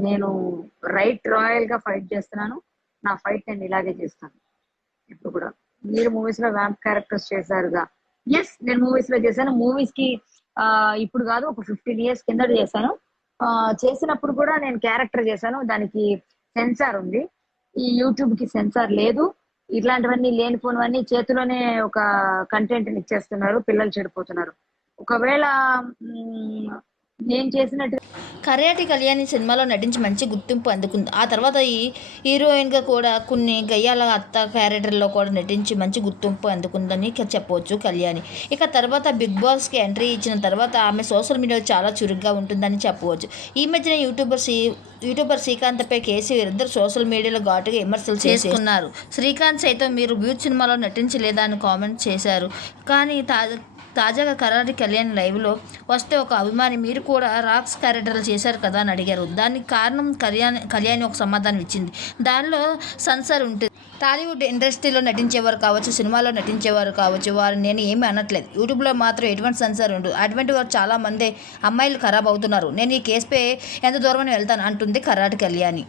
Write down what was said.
నేను right రాయల్గా fight చేస్తున్నాను. నా ఫైట్ నేను ఇలాగే చేస్తాను. ఇప్పుడు కూడా. మీరు మూవీస్లో వ్యాంప్ క్యారెక్టర్స్ చేశారుగా. ఎస్ నేను మూవీస్లో చేశాను. మూవీస్కి ఇప్పుడు కాదు ఒక ఫిఫ్టీన్ ఇయర్స్ కింద చేశాను. ఆ, చేసినప్పుడు కూడా నేను క్యారెక్టర్ చేశాను. దానికి సెన్సార్ ఉంది. ఈ యూట్యూబ్కి సెన్సార్ లేదు. ఇట్లాంటివన్నీ లేనిపోనివన్నీ చేతిలోనే ఒక కంటెంట్ ఇచ్చేస్తున్నారు. పిల్లలు చెడిపోతున్నారు. ఒకవేళ నేను చేసినట్టు కర్యాటి కళ్యాణి సినిమాలో నటించి మంచి గుర్తింపు అందుకుంది. ఆ తర్వాత ఈ హీరోయిన్గా కూడా కొన్ని గయ్యాల అత్త క్యారెక్టర్లో కూడా నటించి మంచి గుర్తింపు అందుకుందని చెప్పవచ్చు కళ్యాణి. ఇక తర్వాత బిగ్ బాస్కి ఎంట్రీ ఇచ్చిన తర్వాత ఆమె సోషల్ మీడియాలో చాలా చురుగ్గా ఉంటుందని చెప్పవచ్చు ఈ మధ్యన యూట్యూబర్ శ్రీ యూట్యూబర్ శ్రీకాంత్పై కేసీ ఇద్దరు సోషల్ మీడియాలో ఘాటుగా విమర్శలు చేసుకున్నారు. శ్రీకాంత్ సైతం మీరు బ్యూట్ సినిమాలో నటించలేదా అని కామెంట్ చేశారు. కానీ తాజా తాజాగా కరారి కళ్యాణ్ లైవ్లో వస్తే ఒక అభిమాని మీరు కూడా రాక్స్ క్యారెక్టర్లు చేశారు కదా అని అడిగారు. దానికి కారణం కళ్యాణ్ కళ్యాణి ఒక సమాధానం ఇచ్చింది. దానిలో సన్సార్ ఉంటుంది. టాలీవుడ్ ఇండస్ట్రీలో నటించేవారు కావచ్చు సినిమాలో నటించేవారు కావచ్చు వారు నేను ఏమీ అనట్లేదు. యూట్యూబ్లో మాత్రం ఎటువంటి సెన్సార్ ఉండదు. అటువంటి వారు చాలామంది అమ్మాయిలు ఖరాబ్ అవుతున్నారు. నేను ఈ కేసుపై ఎంత దూరం వెళ్తాను అంటుంది కరాటి కళ్యాణి.